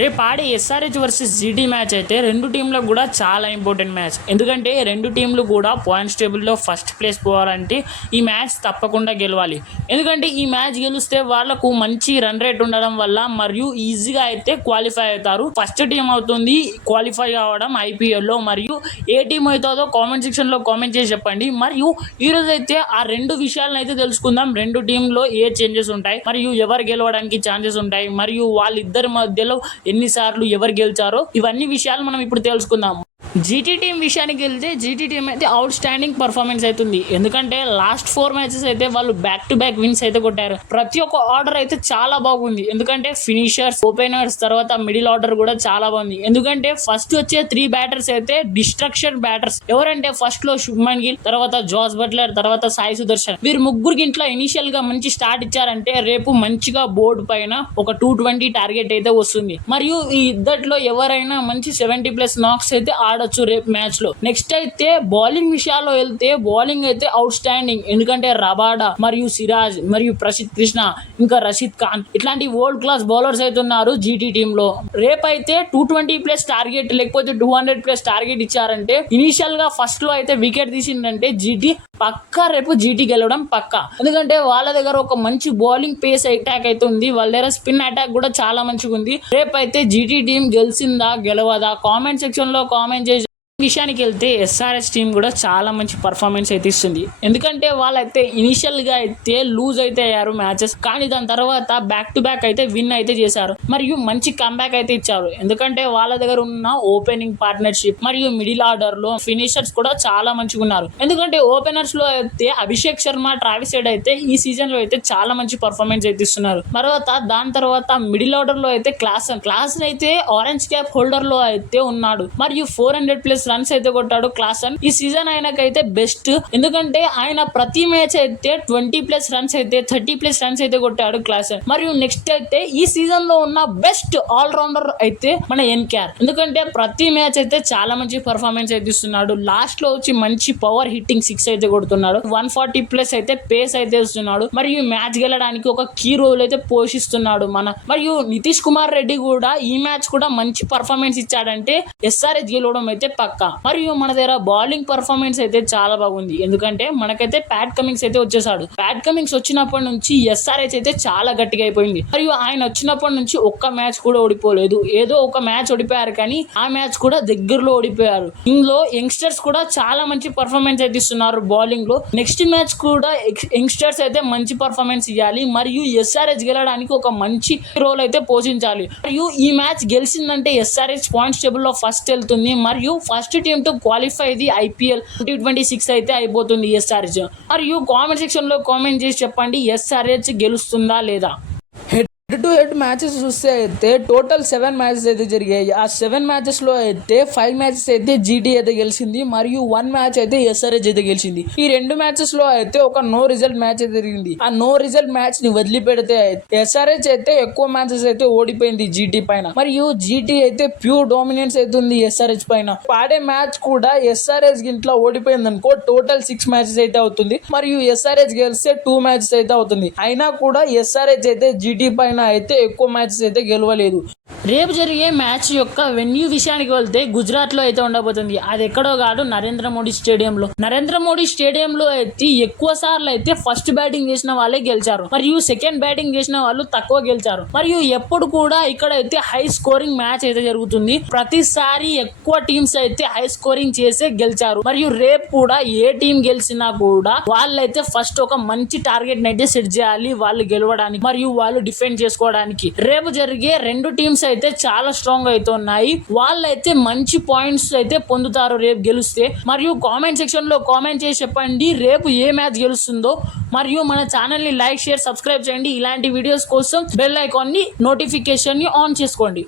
రేపు ఆడే SRH versus GT match అయితే రెండు టీంలకు కూడా చాలా ఇంపార్టెంట్ మ్యాచ్. ఎందుకంటే రెండు టీంలు కూడా పాయింట్స్ టేబుల్లో ఫస్ట్ ప్లేస్ పోవాలంటే ఈ మ్యాచ్ తప్పకుండా గెలవాలి. ఎందుకంటే ఈ మ్యాచ్ గెలిస్తే వాళ్లకు మంచి రన్ రేట్ ఉండడం వల్ల మరియు ఈజీగా అయితే క్వాలిఫై అవుతారు. ఫస్ట్ టీం అవుతుంది క్వాలిఫై అవ్వడం ఐపీఎల్లో. మరియు ఏ టీం అవుతుందో కామెంట్ సెక్షన్లో కామెంట్ చేసి చెప్పండి. మరియు ఈరోజు అయితే ఆ రెండు విషయాలను అయితే తెలుసుకుందాం. రెండు టీంలో ఏ చేంజెస్ ఉంటాయి, మరియు ఎవరు గెలవడానికి ఛాన్సెస్ ఉంటాయి, మరియు వాళ్ళిద్దరి మధ్యలో ఎన్నిసార్లు ఎవరు గెలిచారో ఇవన్నీ విషయాలు మనం ఇప్పుడు తెలుసుకుందాం. జీటీ టీం విషయానికి వెళ్తే జీటీ టీం అయితే అవుట్ స్టాండింగ్ పర్ఫార్మెన్స్ అవుతుంది. ఎందుకంటే లాస్ట్ 4 మ్యాచెస్ అయితే వాళ్ళు బ్యాక్ టు బ్యాక్ విన్స్ అయితే కొట్టారు. ప్రతి ఒక్క ఆర్డర్ అయితే చాలా బాగుంది. ఎందుకంటే ఫినిషర్స్, ఓపెనర్స్, తర్వాత మిడిల్ ఆర్డర్ కూడా చాలా బాగుంది. ఎందుకంటే ఫస్ట్ వచ్చే 3 బ్యాటర్స్ అయితే డిస్ట్రక్షన్ బ్యాటర్స్. ఎవరంటే ఫస్ట్ లో శుభ్మన్ గిల్, తర్వాత జాస్ బట్లర్, తర్వాత సాయి సుదర్శన్. వీరు ముగ్గురికి ఇంట్లో ఇనిషియల్ గా మంచి స్టార్ట్ ఇచ్చారంటే రేపు మంచిగా బోర్డు పైన ఒక 220 టార్గెట్ అయితే వస్తుంది. మరియు ఈ ఇద్దట్లో ఎవరైనా మంచి 70+ నాక్స్ అయితే ఆడొచ్చు రేపు మ్యాచ్ లో. నెక్స్ట్ అయితే బౌలింగ్ విషయాల్లో వెళ్తే బౌలింగ్ అయితే అవుట్ స్టాండింగ్. ఎందుకంటే రబాడా మరియు సిరాజ్ మరియు ప్రసిద్ కృష్ణ ఇంకా రషీద్ ఖాన్ ఇట్లాంటి వరల్డ్ క్లాస్ బౌలర్స్ అయితే ఉన్నారు జీటీ టీమ్ లో. రేపైతే 220+ టార్గెట్ లేకపోతే 200+ టార్గెట్ ఇచ్చారంటే ఇనిషియల్ గా ఫస్ట్ లో అయితే వికెట్ తీసిందంటే జీటీ పక్కా రేపు జీటీ గెలవడం పక్కా. ఎందుకంటే వాళ్ళ దగ్గర ఒక మంచి బౌలింగ్ పేస్ అటాక్ అయితే ఉంది. వాళ్ళ దగ్గర స్పిన్ అటాక్ కూడా చాలా మంచిగా ఉంది. రేపైతే జీటీ టీం గెలిచిందా గెలవదా కామెంట్ సెక్షన్ లో కామెంట్ చేసి. విషయానికి వెళ్తే ఎస్ఆర్హెచ్ టీం కూడా చాలా మంచి పర్ఫార్మెన్స్ అయితే ఇస్తుంది. ఎందుకంటే వాళ్ళైతే ఇనిషియల్ గా అయితే లూజ్ అయితే అయ్యారు మ్యాచెస్, కానీ దాని తర్వాత బ్యాక్ టు బ్యాక్ అయితే విన్ అయితే చేశారు. మరియు మంచి కంబ్యాక్ అయితే ఇచ్చారు. ఎందుకంటే వాళ్ళ దగ్గర ఉన్న ఓపెనింగ్ పార్ట్నర్షిప్ మరియు మిడిల్ ఆర్డర్ లో ఫినిషర్స్ కూడా చాలా మంచిగా ఉన్నారు. ఎందుకంటే ఓపెనర్స్ లో అయితే అభిషేక్ శర్మ, ట్రావిస్ హెడ్ అయితే ఈ సీజన్ లో అయితే చాలా మంచి పర్ఫార్మెన్స్ అయితే ఇస్తున్నారు. దాని తర్వాత మిడిల్ ఆర్డర్ లో అయితే క్లాసన్ అయితే ఆరెంజ్ క్యాప్ హోల్డర్ లో అయితే ఉన్నాడు. మరియు 400+ రన్స్ అయితే కొట్టాడు క్లాసన్. ఈ సీజన్ ఆయనకైతే బెస్ట్. ఎందుకంటే ఆయన ప్రతి మ్యాచ్ అయితే 20+ రన్స్ అయితే 30+ రన్స్ అయితే కొట్టాడు క్లాసన్. మరియు నెక్స్ట్ అయితే ఈ సీజన్ లో ఉన్న బెస్ట్ ఆల్రౌండర్ అయితే మన ఎన్కేఆర్. ఎందుకంటే ప్రతి మ్యాచ్ అయితే చాలా మంచి పర్ఫార్మెన్స్ అయితే ఇస్తున్నాడు. లాస్ట్ లో వచ్చి మంచి పవర్ హిట్టింగ్ 6 అయితే కొడుతున్నాడు. 140+ అయితే పేస్ అయితే ఇస్తున్నాడు. మరియు మ్యాచ్ గెలడానికి ఒక కీ రోల్ అయితే పోషిస్తున్నాడు మరియు నితీష్ కుమార్ రెడ్డి కూడా ఈ మ్యాచ్ కూడా మంచి పర్ఫార్మెన్స్ ఇచ్చాడంటే ఎస్ఆర్హెచ్ గెలవడం అయితే పక్క. మరియు మన దగ్గర బౌలింగ్ పర్ఫార్మెన్స్ అయితే చాలా బాగుంది. ఎందుకంటే మనకైతే ప్యాట్ కమింగ్స్ అయితే వచ్చేసాడు. ప్యాట్ కమింగ్స్ వచ్చినప్పటి నుంచి ఎస్ఆర్హెచ్ అయితే చాలా గట్టిగా అయిపోయింది. మరియు ఆయన వచ్చినప్పటి నుంచి ఒక్క మ్యాచ్ కూడా ఓడిపోలేదు. ఏదో ఒక మ్యాచ్ ఓడిపోయారు, కానీ ఆ మ్యాచ్ కూడా దగ్గరలో ఓడిపోయారు. ఇందులో యంగ్స్టర్స్ కూడా చాలా మంచి పర్ఫార్మెన్స్ అయితే ఇస్తున్నారు బౌలింగ్ లో. నెక్స్ట్ మ్యాచ్ కూడా యంగ్స్టర్స్ అయితే మంచి పర్ఫార్మెన్స్ ఇవ్వాలి. మరియు ఎస్ఆర్హెచ్ గెలడానికి ఒక మంచి రోల్ అయితే పోషించాలి. మరియు ఈ మ్యాచ్ గెలిచిందంటే ఎస్ఆర్హెచ్ పాయింట్స్ టేబుల్ లో ఫస్ట్ వెళ్తుంది. మరియు ఫస్ట్ టీమ్ తో క్వాలిఫై ది ఐపీఎల్ 2026 అయితే అయిపోతుంది ఎస్ఆర్హెచ్. మరియు కామెంట్ సెక్షన్ లో కామెంట్ చేసి చెప్పండి ఎస్ఆర్హెచ్ గెలుస్తుందా లేదా. హెడ్ టు హెడ్ మ్యాచెస్ చూస్తే అయితే టోటల్ 7 మ్యాచెస్ అయితే జరిగాయి. ఆ 7 మ్యాచెస్ లో అయితే 5 మ్యాచెస్ అయితే జీటీ అయితే గెలిచింది మరియు 1 మ్యాచ్ అయితే ఎస్ఆర్హెచ్ అయితే గెలిచింది. ఈ 2 మ్యాచెస్ లో అయితే ఒక నో రిజల్ట్ మ్యాచ్ అయితే జరిగింది. ఆ నో రిజల్ట్ మ్యాచ్ ని వదిలిపెడితే ఎస్ఆర్హెచ్ అయితే ఎక్కువ మ్యాచెస్ అయితే ఓడిపోయింది జీటీ పైన. మరియు జీటీ అయితే ప్యూర్ డామినెన్స్ అయితే ఉంది ఎస్ఆర్హెచ్ పైన. ఆడే మ్యాచ్ కూడా ఎస్ఆర్హెచ్ ఇంట్లో ఓడిపోయింది అనుకో టోటల్ 6 మ్యాచెస్ అయితే అవుతుంది. మరియు ఎస్ఆర్హెచ్ గెలిస్తే 2 మ్యాచెస్ అయితే అవుతుంది. అయినా కూడా ఎస్ఆర్హెచ్ అయితే జీటీ పైన అయితే ఎక్కువ మ్యాచెస్ అయితే గెలవలేదు. రేపు జరిగే మ్యాచ్ యొక్క వెన్యూ విషయానికి వెళ్తే గుజరాత్ లో అయితే ఉండబోతుంది. అది ఎక్కడో కాదు నరేంద్ర మోడీ స్టేడియంలో. నరేంద్ర మోడీ స్టేడియంలో అయితే ఎక్కువ సార్లు అయితే ఫస్ట్ బ్యాటింగ్ చేసిన వాళ్ళే గెలిచారు. మరియు సెకండ్ బ్యాటింగ్ చేసిన వాళ్ళు తక్కువ గెలిచారు. మరియు ఎప్పుడు కూడా ఇక్కడ అయితే హై స్కోరింగ్ మ్యాచ్ అయితే జరుగుతుంది. ప్రతిసారి ఎక్కువ టీమ్స్ అయితే హై స్కోరింగ్ చేసే గెలిచారు. మరియు రేపు కూడా ఏ టీం గెలిచినా కూడా వాళ్ళైతే ఫస్ట్ ఒక మంచి టార్గెట్ అయితే సెట్ చేయాలి వాళ్ళు గెలవడానికి మరియు వాళ్ళు డిఫెండ్ చేసుకోవడానికి. రేపు జరిగే రెండు టీమ్స్ అయితే చాలా స్ట్రాంగ్ అయితే ఉన్నాయి. వాళ్ళైతే మంచి పాయింట్స్ అయితే పొందుతారు రేపు గెలిస్తే. మరియు కామెంట్ సెక్షన్ లో కామెంట్ చేసి చెప్పండి రేపు ఏ మ్యాచ్ గెలుస్తుందో. మరియు మన ఛానల్ ని లైక్, షేర్, సబ్స్క్రైబ్ చేయండి. ఇలాంటి వీడియోస్ కోసం బెల్ ఐకాన్ ని నోటిఫికేషన్ ని ఆన్ చేసుకోండి.